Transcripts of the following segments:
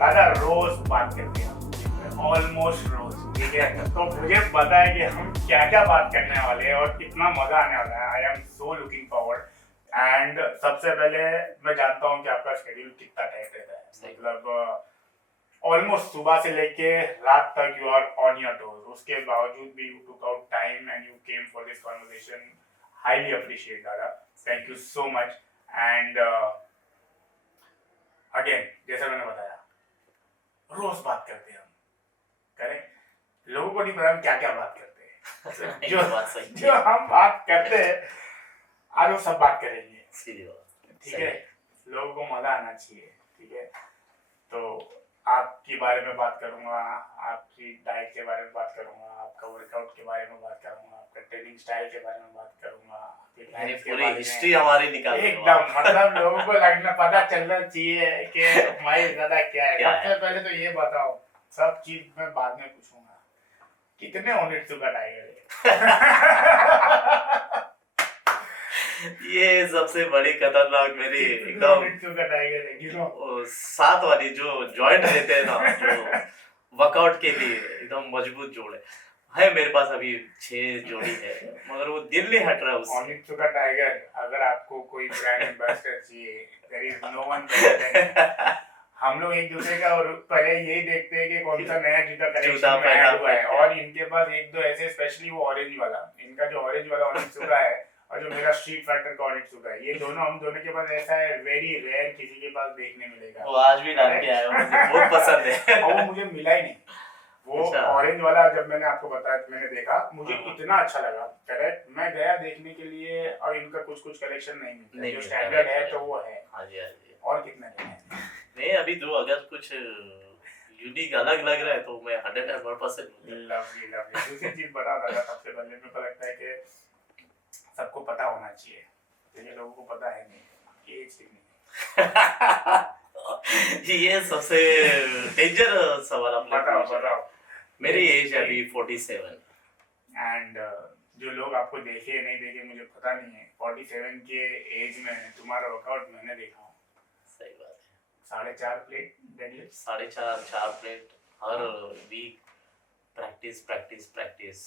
दादा रोज बात करते हैं, ऑलमोस्ट रोज, ठीक है। तो मुझे पता है कि हम क्या क्या बात करने वाले हैं और कितना मजा आने वाला है। I am so looking forward. And सबसे पहले मैं जानता हूँ कि आपका शेड्यूल कितना टाइट रहता है, मतलब ऑलमोस्ट सुबह से लेके रात तक you are on your toes. उसके बावजूद भी you took out time and you came for this conversation. Highly appreciate दादा, thank you so much. And again जैसा मैंने बताया, रोज बात करते हैं हम, करेक्ट। लोगों को नहीं पता हम क्या क्या बात करते हैं। जो हम बात करते हैं आज वो सब बात करेंगे, ठीक है। लोगों को मजा आना चाहिए, ठीक है। तो आपके बारे में बात करूंगा, आपकी डाइट के बारे में बात करूंगा, आपका वर्कआउट के बारे में बात करूंगा, आपका ट्रेनिंग स्टाइल के बारे में बात करूंगा, पूरी हिस्ट्री हमारी निकाल एकदम, मतलब लोगों को लगना पता चलना चाहिए कि भाई दादा क्या है। सबसे पहले तो ये बताओ, सब चीज मैं बाद में पूछूंगा, कितने ओनित्सुका टाइगर ये सबसे बड़ी खतरनाक मेरी एकदम टाइगर है, 7 वाली जो जॉइंट रहते हैं ना, जो वर्कआउट के लिए एकदम मजबूत जोड़ है मेरे पास अभी 6 जोड़ी है, मगर वो दिल नहीं हट रहा उससे। ओनित्सुका टाइगर, अगर आपको कोई ब्रांड एम्बेसडर चाहिए, there is no one better. हम लोग एक दूसरे का और पहले यही देखते हैं कि कौन सा नया जूता कलेक्शन में ऐड हुआ है, और इनके पास एक दो ऐसे, स्पेशली वो ऑरेंज वाला, इनका जो ऑरेंज वाला ओनित्सुका है और जो मेरा स्ट्रीट फाइटर का ओनित्सुका है, ये दोनों हम दोनों के पास ऐसा है, वेरी रेयर किसी के पास देखने मिलेगा। वो आज भी डाल के आया हूं, मुझे बहुत पसंद है। और वो मुझे मिला ही नहीं, वो ऑरेंज वाला जब मैंने आपको बताया, मैंने देखा, मुझे इतना अच्छा लगा, करेक्ट। मैं गया देखने के लिए और इनका कुछ कुछ कलेक्शन नहीं मिलता, जो स्टैंडर्ड है तो वो है। हाँ जी, हाँ जी। और कितने नहीं अभी दो, अगर कुछ यूनिक अलग लग रहा है तो मैं 100% लवली लवली। दूसरी चीज बता रहा, सबसे पहले मेरे को लगता है कि सबको पता होना चाहिए, ये लोगों को पता है नहीं, एज कितनी है। ये सबसे डेंजर सवाल आपने बताओ बताओ। मेरी एज है अभी 47। एंड जो लोग आपको देखे नहीं देखे मुझे पता नहीं है, 47 के एज में तुम्हारा वर्कआउट मैंने देखा हूँ। सही बात है। 4.5 प्लेट डेडलिफ्ट, 4.5 प्लेट हर वीक, प्रैक्टिस प्रैक्टिस प्रैक्टिस,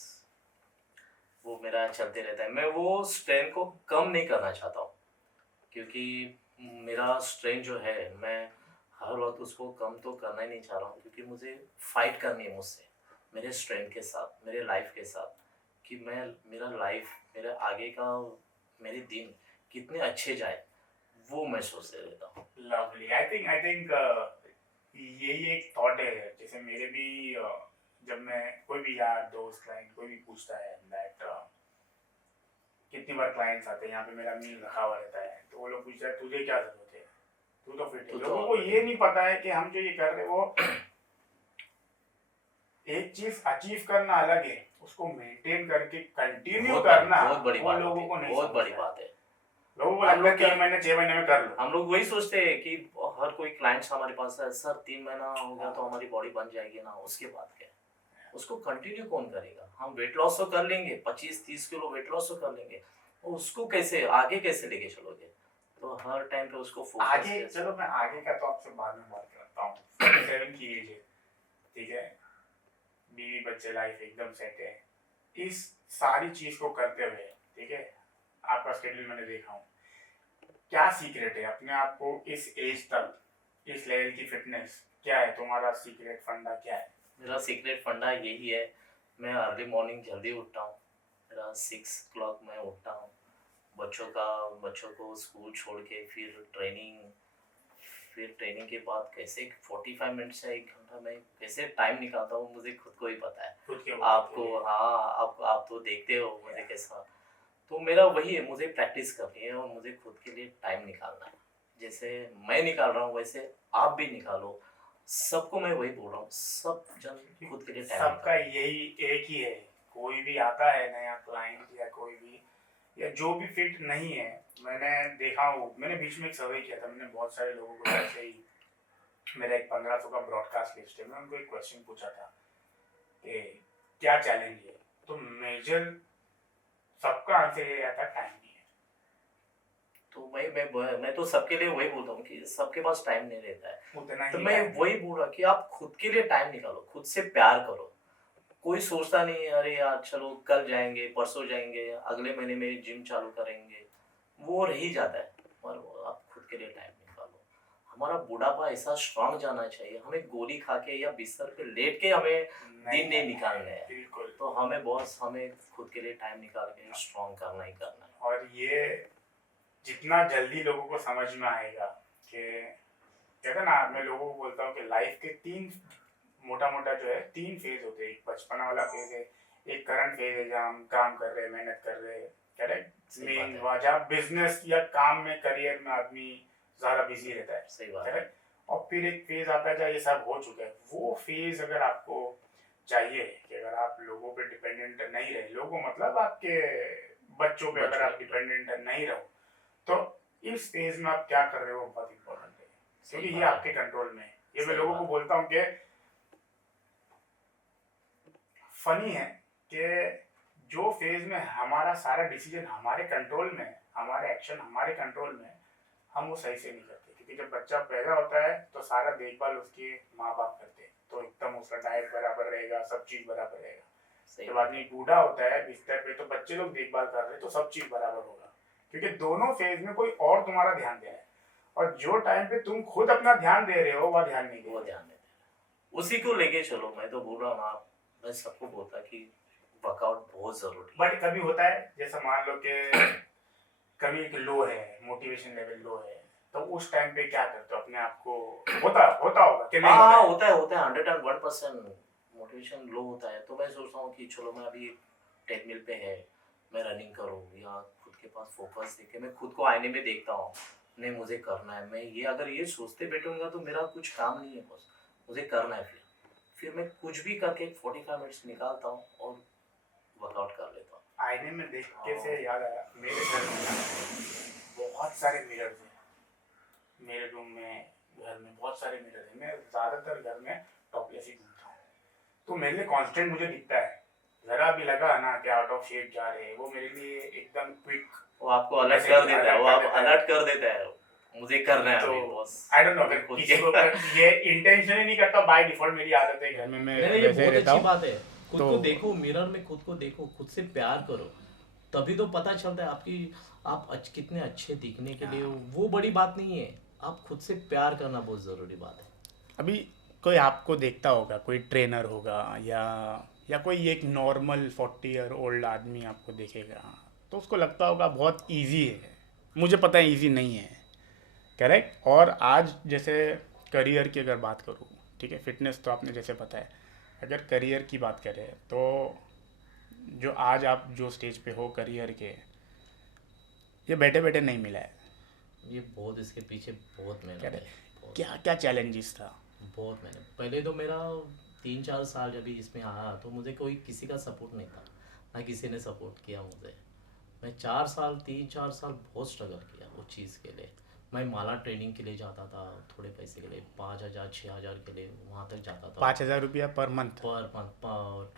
वो मेरा चलते रहता है। मैं वो स्ट्रेंथ को कम नहीं करना चाहता हूँ, क्योंकि मेरा स्ट्रेंथ जो है, मैं हर वक्त उसको कम तो करना ही नहीं चाह रहा हूँ, क्योंकि मुझे फाइट करनी है मुझसे, मेरे स्ट्रेंथ के साथ, मेरे लाइफ के साथ, कि मैं मेरा लाइफ, मेरे आगे का मेरे दिन कितने अच्छे जाए, वो मैं सोचते रहता हूँ। लवली। आई थिंक यही एक थॉट है। जैसे मेरे भी जब मैं कोई भी यार दोस्त क्लाइंट कोई भी पूछता है दैट कितनी बार क्लाइंट्स आते हैं यहाँ पे, मेरा मील रखा हुआ रहता है, तो वो लोग पूछते हैं तुझे क्या जरूरत है, तू तो फिट है। लोगों को ये नहीं पता है कि हम जो ये कर रहे हैं वो एक चीज अचीव करना अलग है, उसको मेंटेन करके कंटिन्यू करना बहुत बड़ी बात, लोगों को नहीं, बहुत बड़ी बात है। लोगों को लगता है 3 महीने 6 महीने में कर लो। हम लोग वही सोचते हैं कि हर कोई क्लाइंट्स हमारे पास है, सर 3 महीना हो गया तो हमारी बॉडी बन जाएगी ना, उसके बाद क्या, उसको कंटिन्यू कौन करेगा। हम वेट लॉस तो कर लेंगे, 25-30 किलो वेट लॉस तो कर लेंगे, उसको कैसे आगे कैसे लेके चलोगे। तो हर टाइम पे उसको फोकस आगे, चलो मैं आगे का तो आपसे बाद में बात करता हूँ। 7 की एज है, ठीक है, बीवी बच्चे, लाइफ एकदम सेट है, इस सारी चीज को करते हुए, ठीक है, आपका शेड्यूल मैंने देखा हूँ, क्या सीक्रेट है अपने आप को इस एज तक, इस लेवल की फिटनेस क्या है तुम्हारा सीक्रेट फंडा क्या है? मेरा सीक्रेट फंडा यही है, मैं अर्ली मॉर्निंग जल्दी उठता हूँ, मेरा 6 o'clock मैं उठता हूँ, बच्चों को स्कूल छोड़ के फिर ट्रेनिंग के बाद कैसे 45 मिनट से 1 घंटा मैं कैसे टाइम निकालता हूँ, मुझे खुद को ही पता है। आपको, हाँ, आप तो देखते हो मुझे कैसा। तो मेरा वही है, मुझे प्रैक्टिस करनी है और मुझे खुद के लिए टाइम निकालना है। जैसे मैं निकाल रहा हूँ वैसे आप भी निकालो। सबको मैं वही बोल रहा हूँ, सब जन खुद के लिए टाइम, सबका यही एक ही है। कोई भी आता है नया क्लाइंट या कोई भी, या जो भी फिट नहीं है, मैंने देखा हूँ, मैंने बीच में एक सर्वे किया था, मैंने बहुत सारे लोगों को ऐसे ही, मेरा एक 1500 का ब्रॉडकास्ट लिस्ट है, मैं उनको एक क्वेश्चन पूछा था कि क्या चैलेंज है, तो मेजर सबका आंसर ये आता टाइम नहीं है। तो मैं भाई मैं तो सबके लिए वही बोलता हूँ कि सबके पास टाइम नहीं रहता है। उतना तो ही मैं time वही बोल रहा कि आप खुद के लिए टाइम निकालो, खुद से प्यार करो। कोई सोचता नहीं है अरे यार चलो कल जाएंगे, परसों जाएंगे, अगले महीने में जिम चालू करेंगे, वो रह ही जाता है। और आप खुद के लिए टाइम निकालो। हमारा बुढ़ापा ऐसा स्ट्रांग जाना चाहिए, हमें गोली खा के या बिस्तर पे लेट के हमें दिन नहीं निकालने हैं। बिल्कुल। तो हमें खुद के लिए टाइम निकाल के स्ट्रांग करना ही करना है। और ये जितना जल्दी लोगों को समझ में आएगा कि कहते हैं ना, मैं लोगों को बोलता हूँ कि लाइफ के तीन मोटा मोटा जो है तीन फेज होते हैं। एक बचपना वाला फेज है, एक करंट फेज है जहाँ हम काम कर रहे हैं, मेहनत कर रहे हैं, करेक्ट। सही बात मेन है। जहाँ बिजनेस या काम में, करियर में आदमी ज़्यादा बिजी रहता है, सही बात है। करेक्ट। और फिर एक फेज आता है जहाँ ये सब हो चुका है। वो फेज अगर आपको चाहिए कि अगर आप लोगों पे डिपेंडेंट नहीं रहे, लोगों मतलब आपके बच्चों पे अगर आप डिपेंडेंट नहीं रहो, तो इस फेज में आप क्या कर रहे हो बहुत इंपॉर्टेंट है, क्योंकि ये आपके कंट्रोल में है। ये मैं लोगों को बोलता हूँ कि फनी है कि जो फेज में हमारा सारा डिसीजन हमारे कंट्रोल में है, हमारे एक्शन हमारे कंट्रोल में है, हम वो सही से नहीं करते। क्योंकि जब बच्चा पैदा होता है तो सारा देखभाल उसके माँ बाप करते हैं, तो एकदम उसका डाइट बराबर रहेगा, सब चीज़ बराबर रहेगा। जब आदमी बूढ़ा होता है बिस्तर पे, तो बच्चे लोग देखभाल कर रहे हैं, तो सब चीज़ बराबर होगा। क्योंकि दोनों फेज में कोई और तुम्हारा ध्यान दे रहा है, और जो टाइम पे तुम खुद अपना ध्यान दे रहे हो वह ध्यान नहीं दे वो रहे। ध्यान देते हैं, उसी को लेके चलो। मैं तो बोल रहा हूँ आप, मैं सबको बोलता कि वर्कआउट बहुत जरूरी है। बट कभी होता है जैसे मान लो कि कभी एक लो है, मोटिवेशन लेवल लो है, तो उस टाइम पे क्या करते हो अपने आप को? होता होता होगा कि नहीं? हाँ होता है 101% मोटिवेशन लो होता है। तो मैं सोचता हूँ कि चलो मैं अभी ट्रेडमिल पे है, मैं रनिंग करूँ या खुद के पास फोकस देके मैं खुद को आईने में देखता हूँ, नहीं मुझे करना है। मैं ये अगर ये सोचते बैठूंगा तो मेरा कुछ काम नहीं है बस, मुझे करना है। फिर मैं कुछ भी करके 45 मिनट्स निकालता हूँ और वर्कआउट कर लेता हूँ। आईने में देख के से याद आया, मेरे घर में ना बहुत सारे मिरर्स हैं। मेरे रूम में, घर में बहुत सारे मिरर हैं। मैं ज़्यादातर घर में टॉपलेस ही घूमता हूँ, तो मेरे लिए कांस्टेंट मुझे दिखता है। ज़रा भी लगा ना कि आउट ऑफ शेप जा रहे हैं, वो मेरे लिए एकदम क्विक, वो आपको अलर्ट कर देता है, वो आप अलर्ट कर देता है, मुझे करना है अभी बॉस। आई डोंट नो, अगर किसी को ये इंटेंशनली नहीं करता, बाय डिफॉल्ट मेरी आदत है घर में मैं नहीं, ये वैसे बहुत रहता अच्छी हूँ। बात है। खुद तो को देखो, मिरर में खुद को देखो, खुद से प्यार करो, तभी तो पता चलता है आपकी आप कितने अच्छे दिखने के लिए हो। वो बड़ी बात नहीं है, आप खुद से प्यार करना बहुत ज़रूरी बात है। अभी कोई आपको देखता होगा, कोई ट्रेनर होगा या कोई एक नॉर्मल 40 ईयर ओल्ड आदमी आपको देखेगा, तो उसको लगता होगा बहुत इजी है। मुझे पता है इजी नहीं है, करेक्ट। और आज जैसे करियर की अगर बात करूँ, ठीक है, फिटनेस तो आपने जैसे बताया, अगर करियर की बात करें तो जो आज आप जो स्टेज पे हो करियर के, ये बैठे बैठे नहीं मिला है। ये बहुत, इसके पीछे बहुत मेहनत है, बहुत क्या क्या चैलेंजेस था? बहुत मेहनत। पहले तो मेरा 3-4 साल जब भी इसमें आया तो मुझे कोई किसी का सपोर्ट नहीं था, ना किसी ने सपोर्ट किया मुझे। मैं 3-4 साल बहुत स्ट्रगल किया उस चीज़ के लिए। मैं माला ट्रेनिंग के लिए जाता था, थोड़े पैसे के लिए, 5,000-6,000 के लिए वहाँ तक जाता था। 5,000 रुपया per month? Per month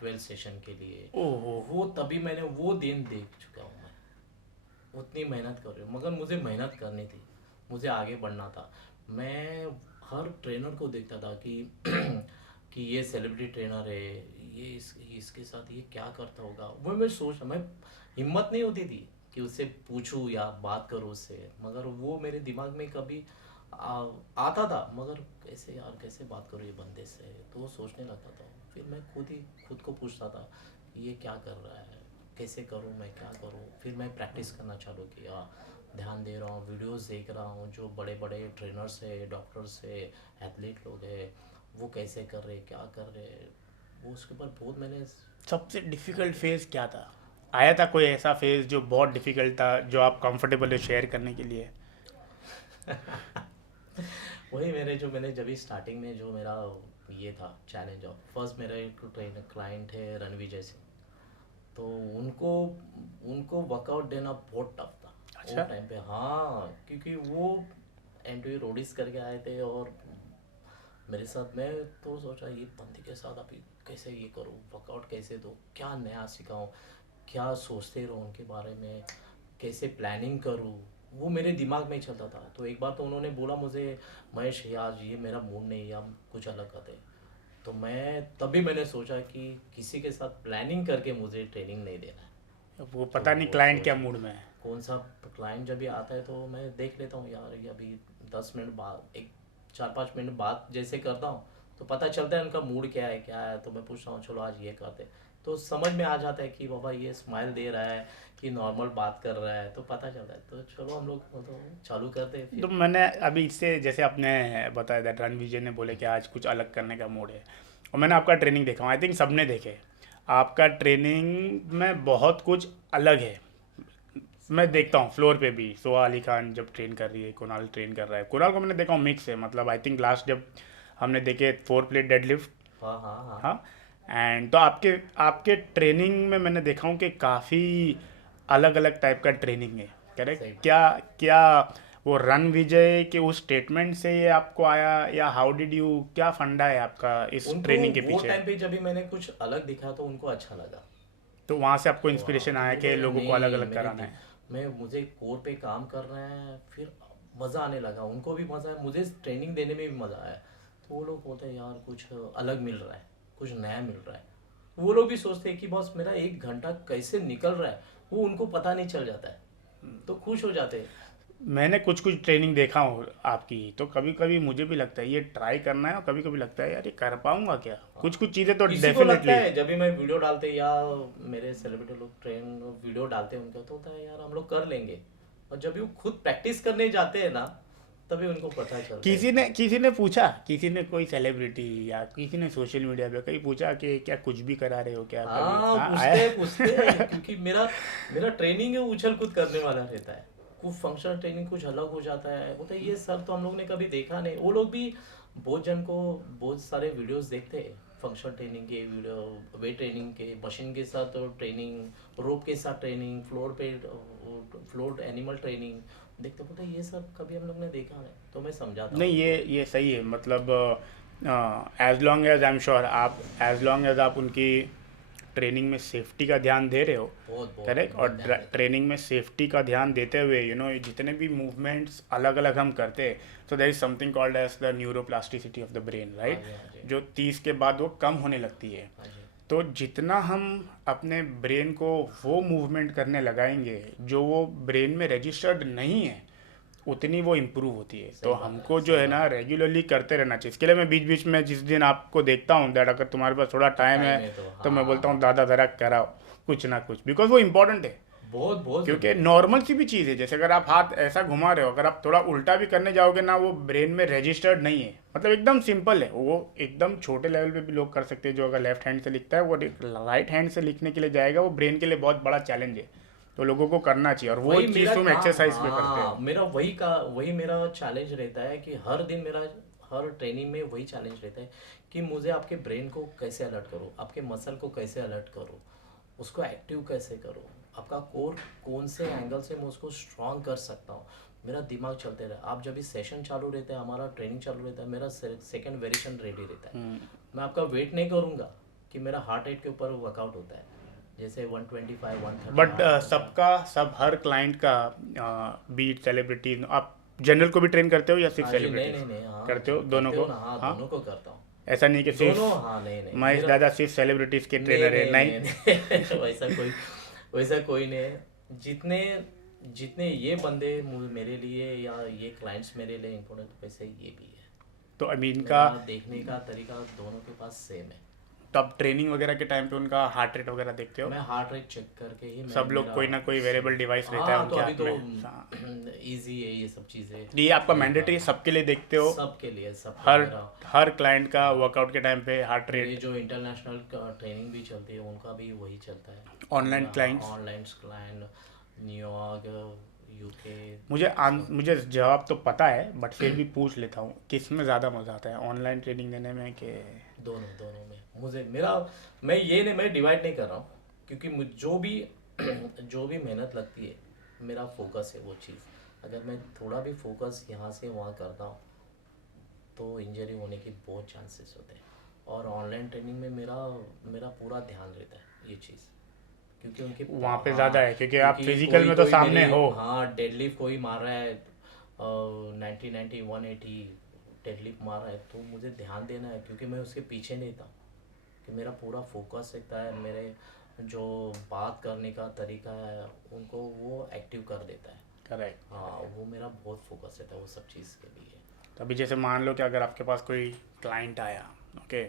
12 session के लिए। ओहो। वो तभी मैंने वो दिन देख चुका हूँ। मैं उतनी मेहनत कर रही हूँ, मगर मुझे मेहनत करनी थी, मुझे आगे बढ़ना था। मैं हर ट्रेनर को देखता था कि कि ये सेलिब्रिटी ट्रेनर है, ये इसके साथ ये क्या करता होगा। वो मैं सोच, मैं हिम्मत नहीं होती थी कि उससे पूछूं या बात करूं उससे, मगर वो मेरे दिमाग में कभी आता था, मगर कैसे यार, कैसे बात करूं ये बंदे से, तो वो सोचने लगता था। फिर मैं खुद को पूछता था कि ये क्या कर रहा है, कैसे करूं, मैं क्या करूं। फिर मैं प्रैक्टिस करना चालू किया, ध्यान दे रहा हूँ, वीडियोस देख रहा हूँ, जो बड़े बड़े ट्रेनर्स है, डॉक्टर्स है, एथलीट लोग है, वो कैसे कर रहे, क्या कर रहे, वो उसके ऊपर बहुत मैंने। सबसे डिफ़िकल्ट फेज़ क्या था? आया था कोई ऐसा फेज़ जो बहुत डिफ़िकल्ट था, जो आप कंफर्टेबल है शेयर करने के लिए? वही मैंने जब भी स्टार्टिंग में जो मेरा ये था चैलेंज ऑफ फर्स्ट, मेरा एक ट्रेनर क्लाइंट है रणविजय सिंह, तो उनको उनको वर्कआउट देना बहुत टफ था। अच्छा। वो टाइम पे, हाँ, क्योंकि वो एंट्री रोडिस करके आए थे और मेरे साथ, मैं तो सोचा ये बंदे के साथ अभी कैसे ये करूँ, वर्कआउट कैसे दूँ, क्या नया सिखाऊँ, क्या सोचते रहो उनके बारे में, कैसे प्लानिंग करूँ, वो मेरे दिमाग में ही चलता था। तो एक बार तो उन्होंने बोला मुझे, महेश आज ये मेरा मूड नहीं है, हम कुछ अलग करते हैं। तो मैं तभी मैंने सोचा कि किसी के साथ प्लानिंग करके मुझे ट्रेनिंग नहीं देना है। वो तो पता नहीं वो क्लाइंट क्या सोचा मूड में है। कौन सा क्लाइंट जब भी आता है तो मैं देख लेता हूँ यार, ये अभी 10 मिनट बाद, एक 4-5 मिनट बाद जैसे करता हूँ तो पता चलता है उनका मूड क्या है। तो मैं पूछता हूँ चलो आज ये करते हैं। तो समझ में आ जाता है कि बाबा ये स्माइल दे रहा है कि नॉर्मल बात कर रहा है, तो पता चलता है। तो चलो हम लोग तो चालू करते हैं तो फिर। मैंने अभी इससे जैसे आपने बताया था रणविजय ने बोले कि आज कुछ अलग करने का मूड है, और मैंने आपका ट्रेनिंग देखा हूँ, आई थिंक सबने देखे। आपका ट्रेनिंग में बहुत कुछ अलग है। मैं देखता हूँ फ्लोर पे भी सोहा अली खान जब ट्रेन कर रही है, कुणाल ट्रेन कर रहा है। कुणाल को मैंने देखा हूँ मिक्स है, मतलब आई थिंक लास्ट जब हमने देखे 4 प्लेट डेडलिफ्ट। हाँ हाँ हाँ। हाँ। एंड तो आपके आपके ट्रेनिंग में मैंने देखा हूँ कि काफ़ी अलग अलग टाइप का ट्रेनिंग है। सही करेक्ट? बात। क्या क्या वो रन विजय के उस स्टेटमेंट से ये आपको आया, या हाउ डिड यू, क्या फंडा है आपका इस उनको ट्रेनिंग के वो पीछे? टाइम पे जब भी मैंने कुछ अलग दिखा तो उनको अच्छा लगा। तो वहाँ से आपको तो हाँ, इंस्पिरेशन तो आया बोले कि यार लोगों को अलग नहीं अलग कराना है। मैं मुझे कोर पे काम कर रहे हैं, फिर मज़ा आने लगा, उनको भी मज़ा आया, मुझे ट्रेनिंग देने में भी मज़ा आया। तो वो लोग बोलते हैं यार कुछ अलग मिल रहा है, कुछ नया मिल रहा है। वो लोग भी सोचते हैं कि बस मेरा 1 घंटा कैसे निकल रहा है वो उनको पता नहीं चल जाता है, तो खुश हो जाते हैं। मैंने कुछ कुछ ट्रेनिंग देखा हूँ आपकी, तो कभी कभी मुझे भी लगता है ये ट्राई करना है, और कभी कभी लगता है यार ये कर पाऊंगा क्या। कुछ कुछ चीज़ें तो किसी को लगता डेफिनेटली। है जब भी मैं वीडियो डालते या मेरे सेलिब्रिटी लोग ट्रेन वीडियो डालते हैं उनका, तो होता है यार हम लोग कर लेंगे। और जब भी वो खुद प्रैक्टिस करने जाते हैं ना, तभी उनको पता चलता है कि किसी ने पूछा, किसी ने, कोई सेलिब्रिटी या किसी ने सोशल मीडिया पे कहीं पूछा कि क्या कुछ भी करा रहे हो क्या, कभी हाँ हाँ आया? पूछते हैं क्योंकि मेरा मेरा ट्रेनिंग है उछल कूद करने वाला रहता है। कुछ फंक्शनल ट्रेनिंग कुछ अलग हो जाता है, बोलते हैं ये सर तो हम लोग ने कभी देखा नहीं। वो लोग भी बहुत जन को बहुत सारे वीडियोस देखते हैं, फंक्शनल ट्रेनिंग के वीडियो, वेट ट्रेनिंग के, मशीन के साथ ट्रेनिंग, रोप के साथ ट्रेनिंग, फ्लोर पे फ्लोर एनिमल ट्रेनिंग देखते, बोलते हैं ये सब कभी हम लोग ने देखा नहीं। तो मैं समझाता हूँ नहीं, उनको। ये सही है, मतलब as long as I am sure आप, एज लॉन्ग एज आप उनकी ट्रेनिंग में सेफ्टी का ध्यान दे रहे हो। बहुत बहुत करेक्ट? बहुत और ध्यान देते हैं। ट्रेनिंग में सेफ्टी का ध्यान देते हुए जितने भी मूवमेंट्स अलग अलग हम करते हैं, so there is something called as the neuroplasticity of the brain, हाँ राइट? जी हाँ जी जो 30 के बाद वो कम होने लगती है। हाँ जी। तो जितना हम अपने ब्रेन को वो मूवमेंट करने लगाएंगे जो वो ब्रेन में रजिस्टर्ड नहीं है, उतनी वो इम्प्रूव होती है। तो सही बात है, हमको जो सही है बात ना है। रेगुलरली करते रहना चाहिए। इसके लिए मैं बीच बीच में जिस दिन आपको देखता हूँ दैट, अगर तुम्हारे पास थोड़ा टाइम है, टाइम है तो तो मैं बोलता हूँ हाँ। दादा ज़रा कराओ कुछ ना कुछ, बिकॉज वो इम्पोर्टेंट है। बहुत बहुत क्योंकि ज़रूरी है। नॉर्मल सी भी चीज़ है, जैसे अगर आप हाथ ऐसा घुमा रहे हो, अगर आप थोड़ा उल्टा भी करने जाओगे ना, वो ब्रेन में रजिस्टर्ड नहीं है। मतलब एकदम सिंपल है वो, एकदम छोटे लेवल पे भी लोग कर सकते हैं। जो अगर लेफ्ट हैंड से लिखता है वो राइट हैंड से लिखने के लिए जाएगा, वो ब्रेन के लिए बहुत बड़ा चैलेंज है। तो लोगों को करना चाहिए, और वो वही चीज़ मेरा तुम काम, एक्सरसाइज पे करते हाँ हो। मेरा वही मेरा चैलेंज रहता है कि हर दिन मेरा, हर ट्रेनिंग में वही चैलेंज रहता है कि मुझे आपके ब्रेन को कैसे अलर्ट करूँ, आपके मसल को कैसे अलर्ट करूँ, उसको एक्टिव कैसे करूँ, आपका कोर कौन से एंगल से मैं उसको स्ट्रांग कर सकता हूँ। मेरा दिमाग चलते रहे। आप जब भी सेशन चालू रहता है, हमारा ट्रेनिंग चालू रहता है, मेरा सेकंड वेरिएशन रेडी रहता है। मैं आपका वेट नहीं करूँगा कि मेरा हार्ट रेट के ऊपर वर्कआउट होता है, जैसे 125 130 बट हार्ट रेट होता है। सबका सब हर क्लाइंट का बीट सेलिब्रिटी, आप जनरल को भी ट्रेन करते हो या सिर्फ हाँ जी, नहीं सेलिब्रिटीज नहीं नहीं, हाँ करते हो, दोनों करते को? हो ना, हाँ हाँ। दोनों को करता हूँ। ऐसा नहीं कि दोनों, सिर्फ हाँ नहीं नहीं महेश मेरा, दादा सिर्फ सेलिब्रिटीज के नहीं ट्रेनर है, नहीं नहीं? नहीं नहीं वैसा कोई नहीं है। जितने जितने ये बंदे मेरे लिए या ये क्लाइंट्स मेरे लिए इम्पोर्टेंट, वैसे ये भी है। तो अभी इनका, मेरा देखने का तरीका दोनों के पास सेम है। तो आप ट्रेनिंग वगैरह के टाइम पे उनका हार्ट रेट वगैरह देखते हो? मैं हार्ट रेट चेक करके ही मैं सब लोग मेरा कोई ना कोई वेरिएबल डिवाइस रहता है हाँ तो उनके अभी हाथ तो में। हाँ। इजी है ये सब चीज़ें। ये आपका मैंडेटरी है, सबके लिए देखते हो? सबके लिए, सबका हर मेरा, हर क्लाइंट का हाँ वर्कआउट के टाइम पे हार्ट मेरे रेट? जो इंटरनेशनल ट्रेनिंग भी चलती है उनका भी वही चलता है। ऑनलाइन मेरा हाँ clients? Online client, New York, UK, सब। मुझे जवाब तो पता है, बट फिर भी पूछ लेता हूँ, किस में ज़्यादा मज़ा आता है, ऑनलाइन ट्रेनिंग देने में कि? दोनों दोनों में मुझे मेरा, मैं ये नहीं, मैं डिवाइड नहीं कर रहा हूँ क्योंकि जो भी जो भी मेहनत लगती है, मेरा फोकस है वो चीज़। अगर मैं थोड़ा भी फोकस यहाँ से वहाँ करता हूँ तो इंजरी होने की बहुत चांसेस होते हैं। और ऑनलाइन ट्रेनिंग में मेरा मेरा पूरा ध्यान रहता है ये चीज़, क्योंकि उनके वहाँ पे हाँ, ज़्यादा है क्योंकि आप क्योंकि फिजिकल कोई में तो कोई सामने मेरे हो। हाँ डेडलिफ्ट कोई मार रहा है 90 180 डेडलिफ्ट मार रहा है तो मुझे ध्यान देना है क्योंकि मैं उसके पीछे नहीं था कि मेरा पूरा फोकस रहता है मेरे जो बात करने का तरीका है उनको वो एक्टिव कर देता है। करेक्ट। हाँ वो मेरा बहुत फोकस रहता है वो सब चीज़ के लिए। तो अभी जैसे मान लो कि अगर आपके पास कोई क्लाइंट आया, ओके,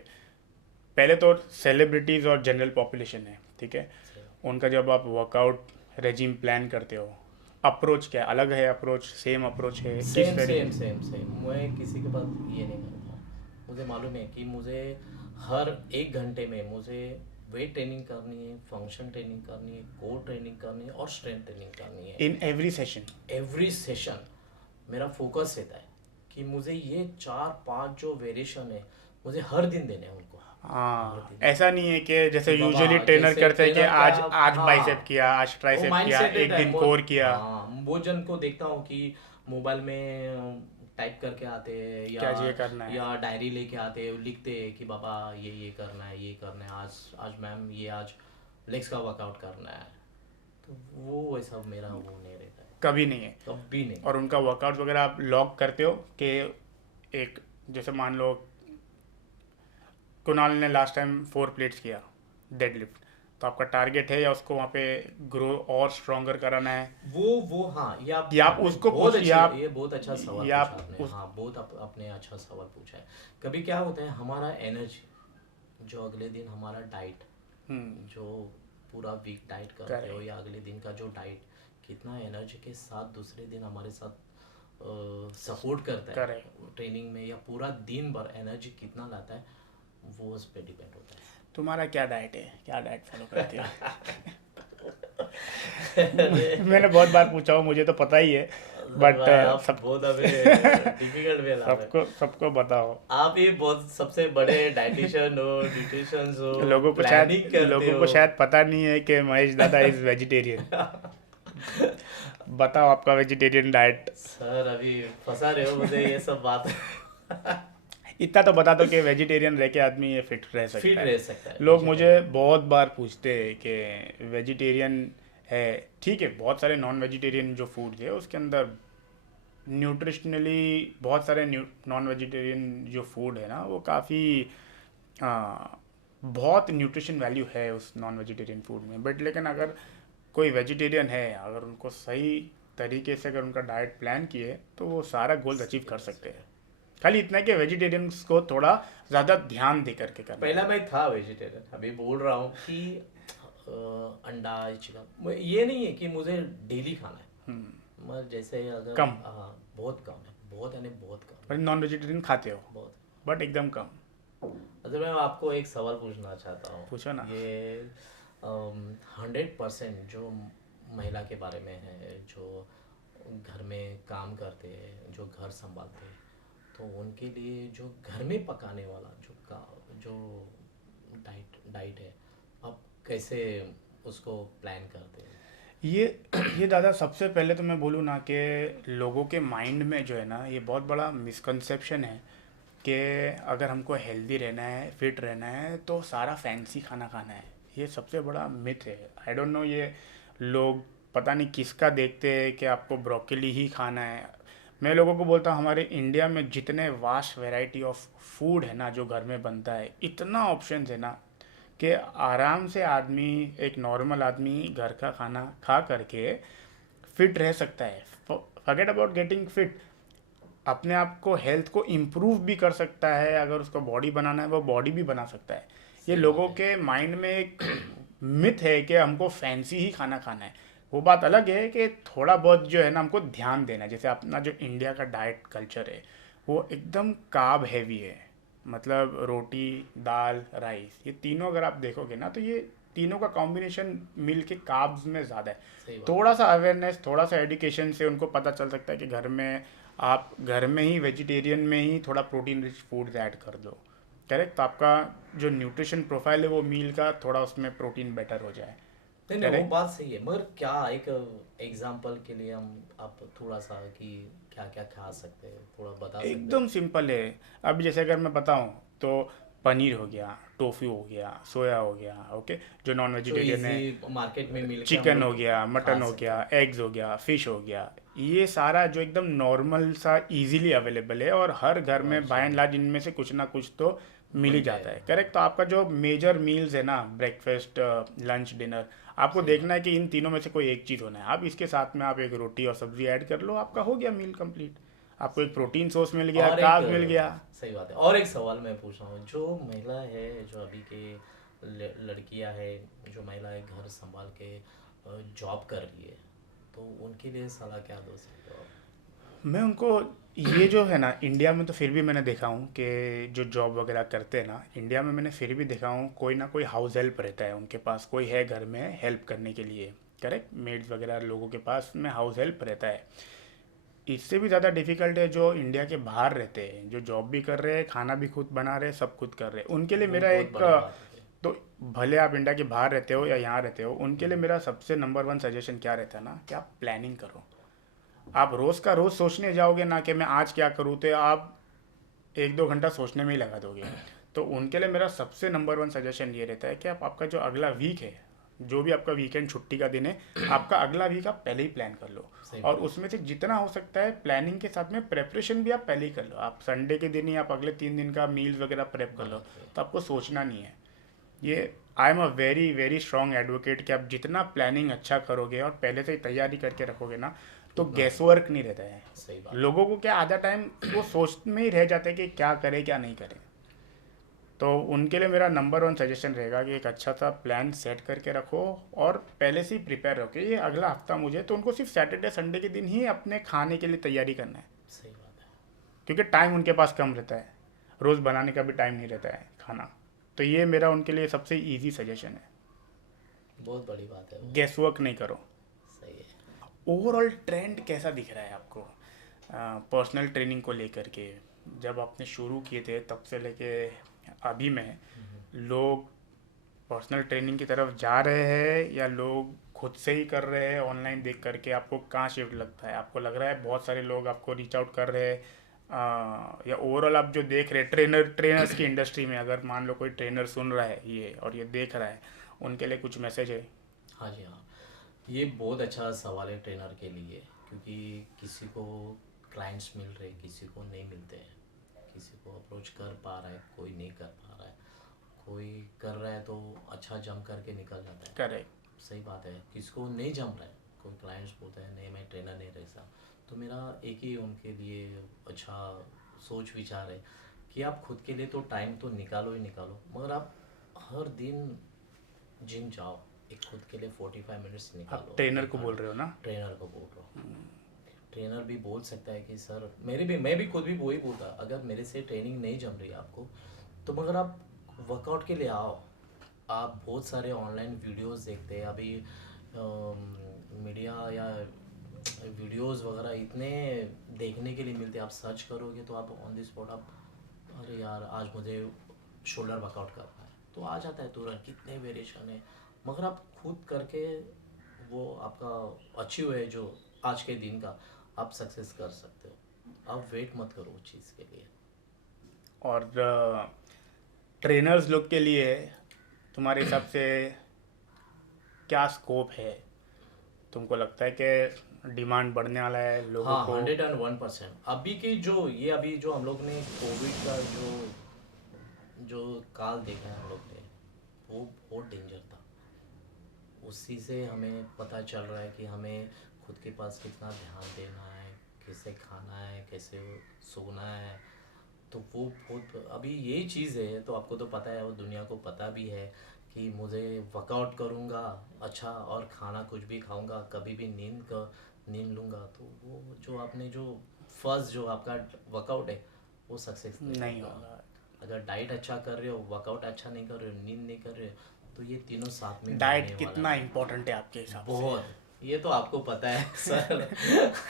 पहले तो सेलिब्रिटीज़ और जनरल पॉपुलेशन है, ठीक है, उनका जब आप वर्कआउट रेजिम प्लान करते हो, अप्रोच क्या है? अलग है अप्रोच, सेम अप्रोच है, किस सेम तरीके? सेम सेम सेम मैं किसी के पास ये नहीं करूँगा। मुझे मालूम है कि मुझे हर 1 घंटे में मुझे वेट ट्रेनिंग करनी है, फंक्शन ट्रेनिंग करनी है, कोर ट्रेनिंग करनी है और स्ट्रेंथ ट्रेनिंग करनी है। In every session. Every session मेरा फोकस रहता है कि मुझे ये 4 5 जो वेरिएशन है मुझे हर दिन देने हैं उनको। हाँ, ऐसा नहीं है कि जैसे कि बाबा यूजुअली ट्रेनर जैसे करते हैं कि ट्रेनर का आज आज बाइसेप हाँ किया, आज वो ट्राइसेप माइंड किया, सेट एक रहता है दिन बहुत। कोर किया। हाँ वो जन को देखता हूँ कि मोबाइल में टाइप करके आते हैं क्या ये करना है। या डायरी लेके आते हैं लिखते हैं कि बाबा ये करना है ये करना है आज आज मैम ये आज लेग्स का वर्कआउट करना है। तो वो वैसा मेरा वो नहीं रहता है कभी नहीं है। कभी नहीं। और उनका वर्कआउट वगैरह आप लॉग करते हो कि एक, जैसे मान लो कुणाल ने लास्ट टाइम 4 प्लेट्स किया डेडलिफ्ट, तो आपका टारगेट है या उसको वहाँ पे ग्रो और स्ट्रॉन्गर कराना है? वो हाँ या आप आपने उसको बहुत पूछ, अच्छी या आप ये बहुत अच्छा सवाल या पूछा आप आपने। उस हाँ बहुत आपने अच्छा सवाल पूछा है। कभी क्या होता है हमारा एनर्जी जो अगले दिन हमारा डाइट जो पूरा वीक डाइट करते हो या अगले दिन का जो डाइट कितना एनर्जी के साथ दूसरे दिन हमारे साथ सपोर्ट करता है ट्रेनिंग में या पूरा दिन भर एनर्जी कितना लाता है वो उस पर डिपेंड होता है। तुम्हारा क्या डाइट है, क्या डाइट फॉलो करते हो? मैंने बहुत बार पूछा हूँ, मुझे तो पता ही है, बट सब बहुत डिफिकल्ट वे सबको बताओ। आप ही बहुत सबसे बड़े डाइटिशियन हो, न्यूट्रिशंस हो, लोगों को शायद पता नहीं है कि महेश दादा इज वेजिटेरियन। बताओ आपका वेजिटेरियन डाइट। सर अभी फंसा रहे हो मुझे ये सब बात। इतना तो बता दो कि वेजिटेरियन रह के आदमी ये फिट रह सकता है। लोग मुझे बहुत बार पूछते हैं कि वेजिटेरियन है, ठीक है, बहुत सारे नॉन वेजिटेरियन जो फूड्स है उसके अंदर न्यूट्रिशनली बहुत सारे नॉन वेजिटेरियन जो फूड है ना वो काफ़ी बहुत न्यूट्रिशन वैल्यू है उस नॉन वेजिटेरियन फूड में। बट लेकिन अगर कोई वेजिटेरियन है, अगर उनको सही तरीके से अगर उनका डाइट प्लान किए तो वो सारा गोल्स अचीव कर सकते हैं। खाली इतना कि वेजिटेरियंस को थोड़ा ज़्यादा ध्यान दे करके करना। पहला मैं था वेजिटेरियन, अभी बोल रहा हूँ कि अंडा चिकन ये नहीं है कि मुझे डेली खाना है। मैं जैसे अगर कम बहुत कम है, बहुत यानी बहुत कम। पर नॉन वेजिटेरियन खाते हो बहुत, बट एकदम कम। अच्छा मैं आपको एक सवाल पूछना चाहता हूँ। पूछो ना। ये 100% जो महिला के बारे में है जो घर में काम करते हैं जो घर संभालते हैं तो उनके लिए जो घर में पकाने वाला जो डाइट है आप कैसे उसको प्लान करते हैं? ये दादा सबसे पहले तो मैं बोलूँ ना कि लोगों के माइंड में जो है ना ये बहुत बड़ा मिसकंसेप्शन है कि अगर हमको हेल्दी रहना है, फिट रहना है तो सारा फैंसी खाना खाना है। ये सबसे बड़ा मिथ है। आई डोंट नो, ये लोग पता नहीं किसका देखते हैं कि आपको ब्रोकली ही खाना है। मैं लोगों को बोलता हूँ हमारे इंडिया में जितने वास्ट वैरायटी ऑफ फूड है ना जो घर में बनता है, इतना ऑप्शन है ना कि आराम से आदमी, एक नॉर्मल आदमी घर का खाना खा करके फिट रह सकता है। फॉरगेट अबाउट गेटिंग फिट, अपने आप को हेल्थ को इम्प्रूव भी कर सकता है। अगर उसको बॉडी बनाना है वो बॉडी भी बना सकता है। ये लोगों के माइंड में एक मिथ है कि हमको फैंसी ही खाना खाना है। वो बात अलग है कि थोड़ा बहुत जो है ना हमको ध्यान देना है। जैसे अपना जो इंडिया का डाइट कल्चर है वो एकदम कार्ब हैवी है, मतलब रोटी, दाल, राइस, ये तीनों अगर आप देखोगे ना तो ये तीनों का कॉम्बिनेशन मिल के कार्ब्स में ज़्यादा है। थोड़ा सा अवेयरनेस, थोड़ा सा एजुकेशन से उनको पता चल सकता है कि घर में आप घर में ही वेजिटेरियन में ही थोड़ा प्रोटीन रिच फूड्स ऐड कर दो, करेक्ट, तो आपका जो न्यूट्रिशन प्रोफाइल है वो मील का थोड़ा उसमें प्रोटीन बेटर हो जाए। नहीं वो बात सही है, मगर क्या एक एग्जांपल के लिए हम आप थोड़ा सा कि क्या क्या खा सकते हैं थोड़ा बता सकते हैं? एकदम सिंपल है। अब जैसे अगर मैं बताऊं तो पनीर हो गया, टोफू हो गया, सोया हो गया, ओके, जो नॉन जो वेजिटेरियन है, इजी मार्केट में मिल के हम चिकन हो लोग गया, खा मटन हो सकते गया, हैं। एग्स हो गया, फिश हो गया, ये सारा जो एकदम नॉर्मल सा इजीली अवेलेबल है और हर घर बहुत में बाय एंड सही। लार्ज इनमें से कुछ ना कुछ तो मिल ही बनते जाता है, हैं। करेक्ट। तो आपका जो मेजर मील्स है ना, ब्रेकफास्ट, लंच, डिनर, आपको सही देखना बात। है कि इन तीनों में से कोई एक चीज़ होना है। आप इसके साथ में आप एक रोटी और सब्जी ऐड कर लो, आपका हो गया मील कंप्लीट। आपको एक प्रोटीन सोर्स मिल गया, और एक कार्ब मिल गया। सही बात है, और एक सवाल मैं पूछ रहा हूँ, जो महिला है, जो अभी के लड़कियां है, जो महिला है घर संभाल के जॉब कर रही है, तो उनके लिए सलाह क्या दो सकते हो आप? मैं उनको, ये जो है ना, इंडिया में तो फिर भी मैंने देखा हूँ कि जो जॉब वगैरह करते हैं ना, इंडिया में मैंने फिर भी देखा हूँ कोई ना कोई हाउस हेल्प रहता है, उनके पास कोई है घर में हेल्प करने के लिए, करेक्ट। मेड्स वगैरह लोगों के पास में हाउस हेल्प रहता है। इससे भी ज़्यादा डिफ़िकल्ट है जो इंडिया के बाहर रहते हैं, जो जॉब भी कर रहे हैं, खाना भी खुद बना रहे हैं, सब खुद कर रहे हैं, उनके लिए वो मेरा बहुत एक बड़ी बात है। तो भले आप इंडिया के बाहर रहते हो या यहाँ रहते हो, उनके लिए मेरा सबसे नंबर वन सजेशन क्या रहता है ना, कि आप प्लानिंग करो। आप रोज़ का रोज़ सोचने जाओगे ना कि मैं आज क्या करूँ, तो आप 1-2 घंटा सोचने में ही लगा दोगे। तो उनके लिए मेरा सबसे नंबर वन सजेशन ये रहता है कि आप आपका जो अगला वीक है, जो भी आपका वीकेंड छुट्टी का दिन है, आपका अगला वीक आप पहले ही प्लान कर लो। सही और बात। उसमें से जितना हो सकता है प्लानिंग के साथ में प्रेपरेशन भी आप पहले ही कर लो। आप संडे के दिन ही आप अगले 3 दिन का मील्स वगैरह प्रेप कर लो, बात है। तो आपको सोचना नहीं है। ये I am a very very strong advocate कि आप जितना प्लानिंग अच्छा करोगे और पहले से ही तैयारी करके रखोगे ना, तो उतना गैस वर्क नहीं रहता है। सही बात है। लोगों को क्या आधा टाइम वो सोच में ही रह जाता है कि क्या करें क्या नहीं करें। तो उनके लिए मेरा नंबर वन सजेशन रहेगा कि एक अच्छा सा प्लान सेट करके रखो और पहले से ही प्रिपेयर रहो कि ये अगला हफ्ता मुझे, तो उनको सिर्फ सैटरडे संडे के दिन ही अपने खाने के लिए तैयारी करना है, सही बात है। क्योंकि टाइम उनके पास कम रहता है, रोज़ बनाने का भी टाइम नहीं रहता है खाना। तो ये मेरा उनके लिए सबसे ईजी सजेशन है, बहुत बड़ी बात है वो। गेस वर्क नहीं करो। सही है। ओवरऑल ट्रेंड कैसा दिख रहा है आपको पर्सनल ट्रेनिंग को लेकर के? जब आपने शुरू किए थे तब से लेके अभी में लोग पर्सनल ट्रेनिंग की तरफ जा रहे हैं या लोग खुद से ही कर रहे हैं ऑनलाइन देख करके? आपको कहाँ शिफ्ट लगता है? आपको लग रहा है बहुत सारे लोग आपको रीच आउट कर रहे हैं, या ओवरऑल आप जो देख रहे हैं ट्रेनर्स की इंडस्ट्री में, अगर मान लो कोई ट्रेनर सुन रहा है ये और ये देख रहा है, उनके लिए कुछ मैसेज है? हाँ जी, हाँ। ये बहुत अच्छा सवाल है ट्रेनर के लिए, क्योंकि किसी को क्लाइंट्स मिल रहे, किसी को नहीं मिलते हैं, किसी को अप्रोच कर पा रहा है, कोई नहीं कर पा रहा है, कोई कर रहा है तो अच्छा जम करके निकल जाता है। करेक्ट। सही बात है। किसी को नहीं जम रहा है, कोई क्लाइंट्स बोलते हैं नहीं मैं ट्रेनर नहीं रह सकता, तो मेरा एक ही उनके लिए अच्छा सोच विचार है कि आप खुद के लिए तो टाइम तो निकालो ही निकालो, मगर आप हर दिन जिम जाओ, एक खुद के लिए 45 मिनट्स निकालो। आप ट्रेनर एक को बोल रहे हो ना? ट्रेनर को बोल रहा हूँ। ट्रेनर भी बोल सकता है कि सर मैं भी खुद भी वही बोलता, अगर मेरे से ट्रेनिंग नहीं जम रही आपको, तो मगर आप वर्कआउट के लिए आओ। आप बहुत सारे ऑनलाइन वीडियोस देखते हैं अभी, मीडिया या वीडियोस वगैरह इतने देखने के लिए मिलते हैं, आप सर्च करोगे तो आप ऑन द स्पॉट आप, अरे यार आज मुझे शोल्डर वर्कआउट करना है, तो आ जाता है तुरंत, कितने वेरिएशन है। मगर आप खुद करके वो आपका अचीव है जो आज के दिन का, आप सक्सेस कर सकते हो। आप वेट मत करो उस चीज़ के लिए। और ट्रेनर्स लोग के लिए तुम्हारे हिसाब से क्या स्कोप है? तुमको लगता है कि डिमांड बढ़ने वाला है लोगों हाँ, को? 101%। अभी की जो ये अभी जो हम लोग ने कोविड का जो काल देखा है हम लोग ने, वो बहुत डेंजर था। उसी से हमें पता चल रहा है कि हमें खुद के पास कितना ध्यान देना है, कैसे खाना है, कैसे सोना है। तो वो बहुत अभी यही चीज़ है, तो आपको तो पता है, वो दुनिया को पता भी है कि मुझे वर्कआउट करूँगा अच्छा और खाना कुछ भी खाऊँगा, कभी भी नींद लूँगा, तो वो जो आपने जो फर्स्ट जो आपका वर्कआउट है वो सक्सेस नहीं होगा। अगर डाइट अच्छा कर रहे हो, वर्कआउट अच्छा नहीं कर रहे हो, नींद नहीं कर रहे हो, तो ये तीनों साथ में डाइट मिलने वाला कितना है। इम्पोर्टेंट है आपके हिसाब से? बहुत, ये तो आपको पता है सर।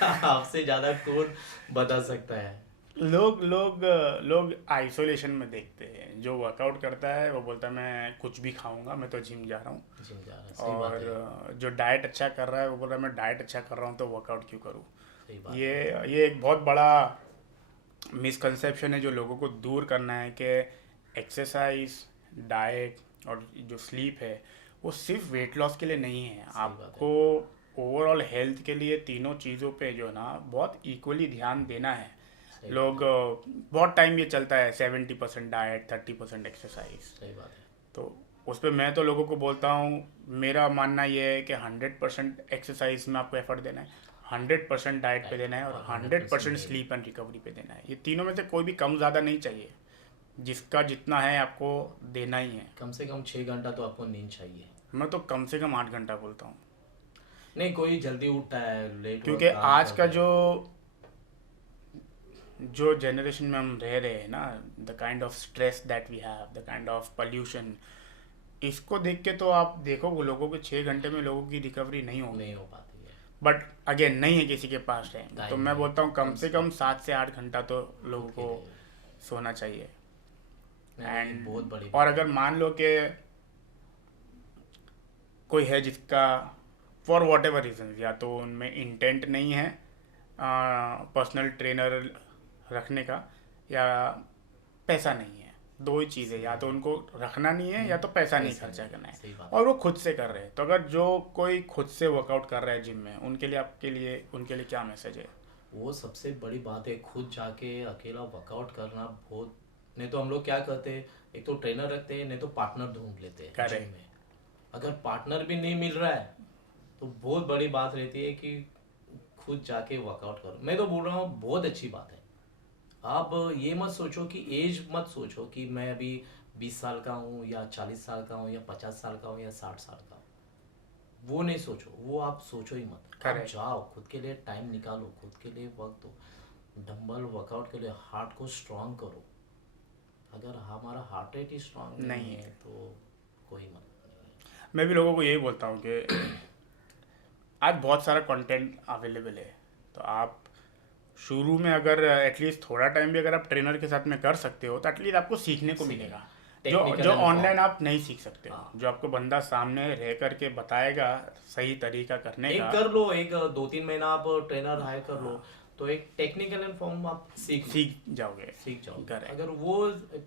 आपसे ज़्यादा कौन बता सकता है। लोग लोग लोग आइसोलेशन में देखते हैं। जो वर्कआउट करता है वो बोलता है मैं कुछ भी खाऊंगा, मैं तो जिम जा रहा हूँ। जिम जा रहा है, सही बात है। और जो डाइट अच्छा कर रहा है वो बोल रहा है मैं डाइट अच्छा कर रहा हूँ तो वर्कआउट क्यों करूँ? सही बात ये है। ये एक बहुत बड़ा मिसकंसेप्शन है जो लोगों को दूर करना है कि एक्सरसाइज, डाइट और जो स्लीप है वो सिर्फ वेट लॉस के लिए नहीं है, बात है। आपको ओवरऑल हेल्थ के लिए तीनों चीज़ों पे जो ना बहुत इक्वली ध्यान देना है। सही लोग बहुत टाइम ये चलता है 70% डाइट 30% एक्सरसाइज, सही बात है। तो उस पर मैं तो लोगों को बोलता हूँ, मेरा मानना ये है कि 100% एक्सरसाइज में आपको एफर्ट देना है, 100% डाइट पे देना है और और 100% 100% स्लीप एंड रिकवरी पे देना है। ये तीनों में से कोई भी कम ज़्यादा नहीं चाहिए, जिसका जितना है आपको देना ही है। कम से कम 6 घंटा तो आपको नींद चाहिए। मैं तो कम से कम 8 घंटा बोलता हूँ, नहीं, कोई जल्दी उठता है, लेट क्योंकि काम आज करता का है। जो जनरेशन में हम रह रहे हैं ना, the kind of stress that we have, the kind of pollution, इसको देख के तो आप देखो वो लोगों के 6 घंटे में लोगों की रिकवरी नहीं होगी। नहीं हो पाती है। बट अगेन नहीं है किसी के पास टाइम, तो टाइम मैं नहीं, बोलता हूँ कम से कम 7 से 8 घंटा तो लोगों खुद के को लिए। सोना चाहिए। नहीं, ये एंड बहुत बड़ी और बात अगर मान लो कि कोई है जिसका फॉर वॉट एवर रीजन, या तो उनमें इंटेंट नहीं है पर्सनल ट्रेनर रखने का, या पैसा नहीं है, दो ही चीज़ें, या तो उनको रखना नहीं है या तो पैसा नहीं पैसा खर्चा नहीं, करना सही है, बात और वो खुद से कर रहे हैं। तो अगर जो कोई खुद से वर्कआउट कर रहा है जिम में, उनके लिए आपके लिए उनके लिए क्या मैसेज है? वो सबसे बड़ी बात है, खुद जाके अकेला वर्कआउट करना बहुत। नहीं तो हम लोग क्या करते हैं, एक तो ट्रेनर रखते हैं, नहीं तो पार्टनर ढूंढ लेते हैं Correct. जिम में। अगर पार्टनर भी नहीं मिल रहा है तो बहुत बड़ी बात रहती है कि खुद जाके वर्कआउट करो। मैं तो बोल रहा हूँ बहुत अच्छी बात है। आप ये मत सोचो कि एज मत सोचो कि मैं अभी 20 साल का हूँ या 40 साल का हूँ या 50 साल का हूँ या 60 साल का हूँ, वो नहीं सोचो, वो आप सोचो ही मत। आप Correct. जाओ, खुद के लिए टाइम निकालो, खुद के लिए वक्त दो, डंबल वर्कआउट के लिए हार्ट को स्ट्रांग करो। अगर हमारा हार्ट रेट ही स्ट्रांग नहीं नहीं है तो कोई मतलब नहीं है। मैं भी लोगों को यही बोलता हूँ कि आज बहुत सारा कंटेंट अवेलेबल है, तो आप शुरू में अगर एटलीस्ट थोड़ा टाइम भी अगर आप ट्रेनर के साथ में कर सकते हो, तो एटलीस्ट आपको सीखने को मिलेगा, जो Technical जो and ऑनलाइन form. आप नहीं सीख सकते हो। हाँ। जो आपको बंदा सामने रह करके बताएगा सही तरीका करने एक का, कर लो, एक 2-3 महीना आप ट्रेनर हायर कर लो, तो एक टेक्निकल एंड फॉर्म आप सीख जाओगे। जाओ। Correct. अगर वो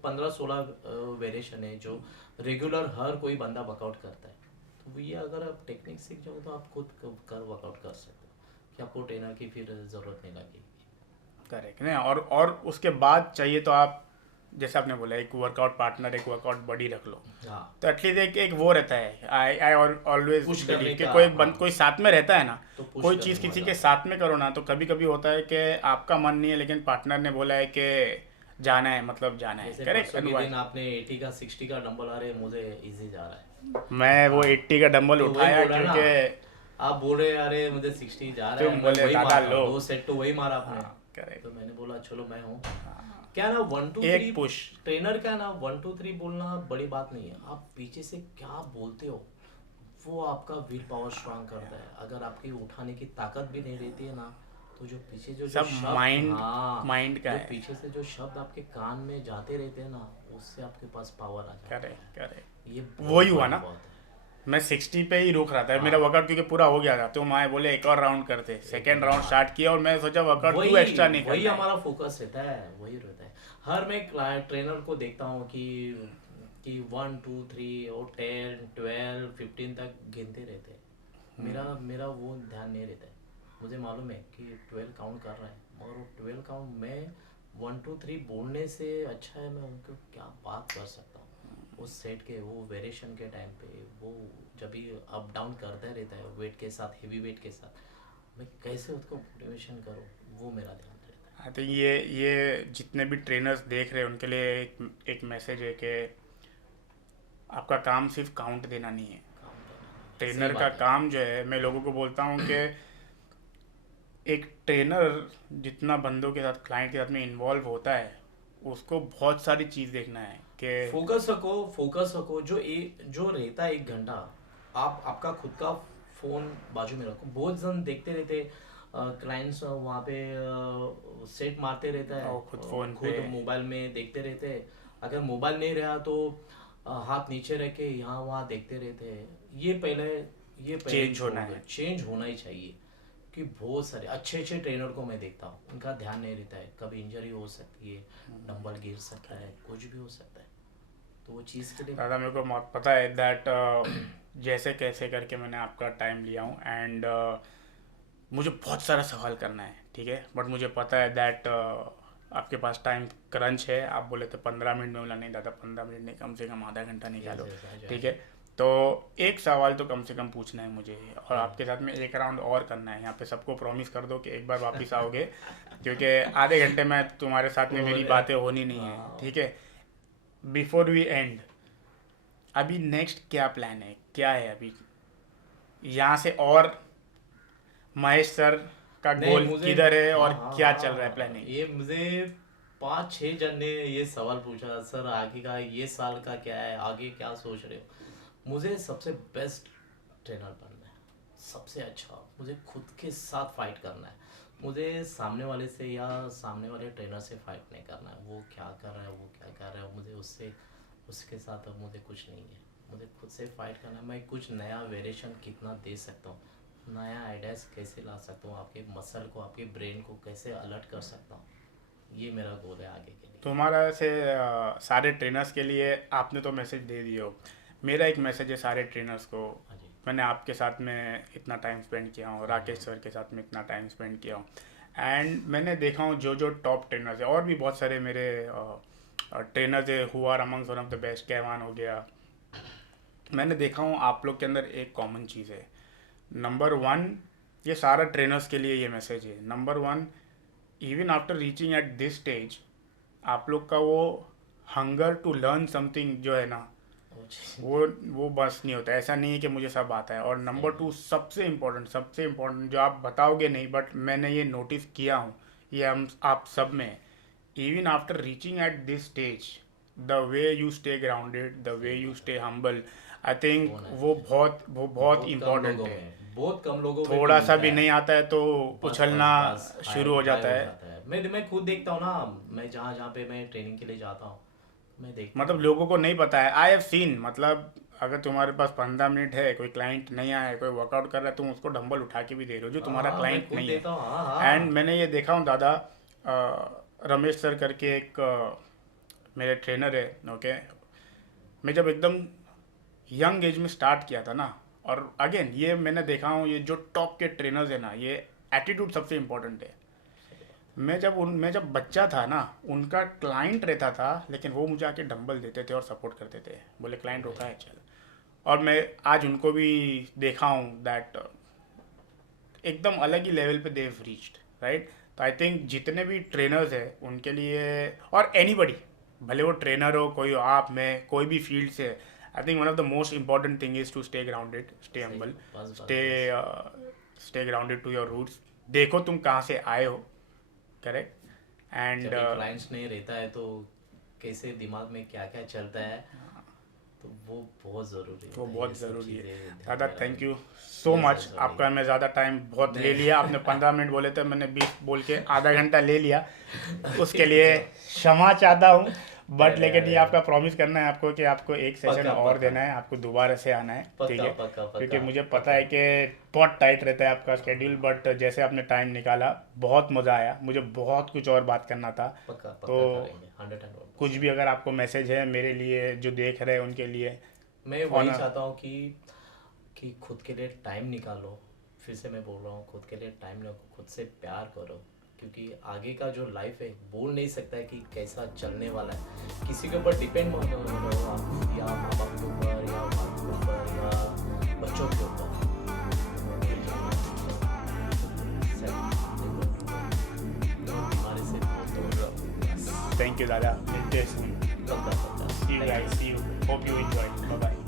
15-16 वेरिएशन है जो रेगुलर हर कोई बंदा वर्कआउट करता है, तो ये अगर आप टेक्निक सीख जाओ तो आप खुद कर वर्कआउट कर सकते हो, कि आपको ट्रेनर की फिर ज़रूरत नहीं लगेगी। करेक्ट नहीं, और उसके बाद चाहिए तो आप जैसे आपने बोला एक वर्कआउट पार्टनर, एक वर्कआउट बॉडी रख लो, हाँ, तो एटलीस्ट एक वो रहता है। आई ऑलवेज Push करने बिलीव कि का, कोई हाँ। कोई साथ में रहता है ना, तो push कोई करने चीज़ में किसी मजा के आता साथ में करो ना, तो कभी कभी होता है कि आपका मन नहीं है लेकिन पार्टनर ने बोला है कि जाना है, मतलब जाना है। जैसे करेक्ट। परसों के दिन आपने 80 का 60 का डंबल आ रहे, मुझे इजी जा रहा है। मैं वो 80 का डंबल तो वही उठाया बोल रहा ना, क्योंकि आप बोल रहे अरे मुझे 60 जा रहा है, तुम मैं बोले वही दादा मारा, लो। 2 सेट तो वही मारा आपने। करेक्ट। तो मैंने बोला चलो मैं हूँ। क्या ना 1 2 एक 3 पुश। ट्रेनर का ना 1 2 3 बोलना बड़ी बात नहीं है, आप पीछे से क्या बोलते हो वो आपका विल पावर स्ट्रांग करता है। अगर आपकी उठाने की ताकत भी नहीं रहती है ना, तो जो पीछे जो सब शब्द, माइंड हाँ, माइंड का जो है। पीछे से जो शब्द आपके कान में जाते रहते हैं ना, उससे आपके पास पावर आ जाता है। Correct correct. ये वही हुआ बड़ी ना, बात है। मैं 60 पे ही रुक रहा था, हाँ। मेरा वर्कआउट क्योंकि पूरा हो गया था, तो मैं बोले एक और राउंड करते, सेकेंड राउंड स्टार्ट किया और मैं सोचा वर्कआउट क्यों एक्स्ट्रा नहीं वही करना है। हमारा फोकस रहता है, वही रहता है। हर मैं ट्रेनर को देखता हूँ कि 1 2 3 और 10 12 15 तक गिनते रहते हैं। मेरा वो ध्यान नहीं रहता है। मुझे मालूम है कि 12 काउंट कर रहा है, मगर वो 12 काउंट मैं 1 2 3 बोलने से अच्छा है मैं उनको क्या बात कर सकता हूँ उस सेट के, वो वेरिएशन के टाइम पे, वो जब भी अप डाउन करता रहता है वेट के साथ, हेवी वेट के साथ, मैं कैसे उसको मोटिवेशन करूँ, वो मेरा ध्यान रहता है। आई थिंक ये जितने भी ट्रेनर्स देख रहे हैं उनके लिए एक मैसेज है कि आपका काम सिर्फ काउंट देना नहीं है। काम करना। ट्रेनर सही का बात है। काम जो है, मैं लोगों को बोलता हूँ कि एक ट्रेनर जितना बंदों के साथ, क्लाइंट के साथ में इन्वॉल्व होता है, उसको बहुत सारी चीज़ देखना है कि फोकस रखो। जो रहता है 1 घंटा, आप आपका खुद का फोन बाजू में रखो। बहुत जन देखते रहते क्लाइंट्स वहाँ पे सेट मारते रहता है, और खुद फोन खुद पे। मोबाइल में देखते रहते हैं। अगर मोबाइल नहीं रहा तो हाथ नीचे रख के यहाँ वहाँ देखते रहते हैं। ये पहले Change होना है। चेंज होना ही चाहिए। कि बहुत सारे अच्छे ट्रेनर को मैं देखता हूँ, उनका ध्यान नहीं रहता है, कभी इंजरी हो सकती है, डंबल गिर सकता है, कुछ भी हो सकता है। तो वो चीज़ के लिए दादा मेरे को पता है दैट जैसे कैसे करके मैंने आपका टाइम लिया हूँ एंड मुझे बहुत सारा सवाल करना है, ठीक है, बट मुझे पता है दैट आपके पास टाइम क्रंच है। आप बोले तो 15 मिनट में, बोला नहीं दादा 15 मिनट नहीं, कम से कम आधा घंटा निकालो, ठीक है। तो एक सवाल तो कम से कम पूछना है मुझे, और आपके साथ में एक राउंड और करना है। यहाँ पे सबको प्रॉमिस कर दो कि एक बार वापस आओगे, क्योंकि आधे घंटे में तुम्हारे साथ में मेरी बातें होनी नहीं है, ठीक है। बिफोर वी एंड, अभी नेक्स्ट क्या प्लान है, क्या है अभी यहाँ से, और महेश सर का गोल किधर है, और क्या चल रहा है प्लानिंग? ये मुझे 5-6 जन ने ये सवाल पूछा, सर आगे का ये साल का क्या है, आगे क्या सोच रहे हो। मुझे सबसे बेस्ट ट्रेनर बनना है, सबसे अच्छा। मुझे खुद के साथ फाइट करना है, मुझे सामने वाले से या सामने वाले ट्रेनर से फाइट नहीं करना है। वो क्या कर रहा है, वो क्या कर रहा है, मुझे उसके साथ अब मुझे कुछ नहीं है। मुझे खुद से फाइट करना है। मैं कुछ नया वेरिएशन कितना दे सकता हूँ, नया आइडियाज़ कैसे ला सकता हूँ, आपके मसल को, आपके ब्रेन को कैसे अलर्ट कर सकता हूँ, ये मेरा गोल है आगे के लिए। तुम्हारा से सारे ट्रेनर्स के लिए आपने तो मैसेज दे दिए हो, मेरा एक मैसेज है सारे ट्रेनर्स को। मैंने आपके साथ में इतना टाइम स्पेंड किया हूँ, राकेश सर के साथ में इतना टाइम स्पेंड किया हूँ, एंड मैंने देखा हूँ जो टॉप ट्रेनर्स है, और भी बहुत सारे मेरे ट्रेनर्स है who are amongst one of the best, कहवान हो गया। मैंने देखा हूँ आप लोग के अंदर एक कॉमन चीज़ है। नंबर 1, ये सारा ट्रेनर्स के लिए ये मैसेज है। Number 1, even after reaching at this stage, आप लोग का वो हंगर टू लर्न समथिंग जो है ना, वो बस नहीं होता। ऐसा नहीं है कि मुझे सब आता है। और नंबर 2, सबसे इम्पोर्टेंट जो आप बताओगे नहीं, बट मैंने ये नोटिस किया हूँ, ये हम आप सब में, even after reaching at this stage, the way you stay grounded, the way you stay humble, I think वो बहुत इम्पोर्टेंट है। बहुत कम लोगों को थोड़ा सा भी नहीं आता है तो उछलना शुरू हो जाता है। मैं खुद देखता हूँ ना, मैं जहाँ पे मैं ट्रेनिंग के लिए जाता हूँ, मैं देखता मतलब लोगों को नहीं पता है। आई हैव सीन, मतलब अगर तुम्हारे पास 15 मिनट है, कोई क्लाइंट नहीं आया है, कोई वर्कआउट कर रहा है, तुम उसको डंबल उठा के भी दे रहे हो जो तुम्हारा क्लाइंट नहीं है। एंड मैंने ये देखा हूँ दादा, रमेश सर करके एक मेरे ट्रेनर है, ओके। मैं जब एकदम यंग एज में स्टार्ट किया था ना, और अगेन ये मैंने देखा हूँ, ये जो टॉप के ट्रेनर्स है ना, ये एटीट्यूड सबसे इम्पोर्टेंट है। मैं जब बच्चा था ना, उनका क्लाइंट रहता था, लेकिन वो मुझे आके डंबल देते थे और सपोर्ट करते थे, बोले क्लाइंट उठा है चल। और मैं आज उनको भी देखा हूँ दैट एकदम अलग ही लेवल पे देव रीच्ड, राइट। तो आई थिंक जितने भी ट्रेनर्स हैं उनके लिए, और एनीबडी, भले वो ट्रेनर हो, कोई हो, आप, मैं, कोई भी फील्ड से, I think one of the most important thing is to stay grounded, stay humble, stay grounded to your roots. देखो तुम कहाँ से आए हो, करेक्ट। एंड क्लाइंट्स नहीं रहता है तो कैसे दिमाग में क्या क्या चलता है, तो वो बहुत ज़रूरी है। दादा थैंक यू सो मच। आपका मैं ज़्यादा टाइम बहुत ले लिया, आपने 15 मिनट बोले थे, मैंने 20 बोल के आधा घंटा ले लिया, उसके लिए क्षमा चाहता हूँ। बट लेकिन ये आपका प्रॉमिस करना है आपको कि आपको एक सेशन और देना है, आपको दोबारा से आना है, ठीक है, क्योंकि मुझे पता है कि बहुत टाइट रहता है आपका स्केड्यूल, बट जैसे आपने टाइम निकाला बहुत मज़ा आया। मुझे बहुत कुछ और बात करना था, तो कुछ भी अगर आपको मैसेज है मेरे लिए जो देख रहे हैं उनके लिए, मैं वही चाहता हूँ कि खुद के लिए टाइम निकालो। फिर से मैं बोल रहा हूँ, खुद के लिए टाइम निकालो, खुद से प्यार करो, क्योंकि आगे का जो लाइफ है बोल नहीं सकता है कि कैसा चलने वाला है। किसी के ऊपर डिपेंड मत करो आप, या माँ बाप के ऊपर, या माँ के ऊपर, या बच्चों के ऊपर। थैंक यू दादा, मिलते हैं सून। See you guys, see you. Hope you enjoy. Bye bye.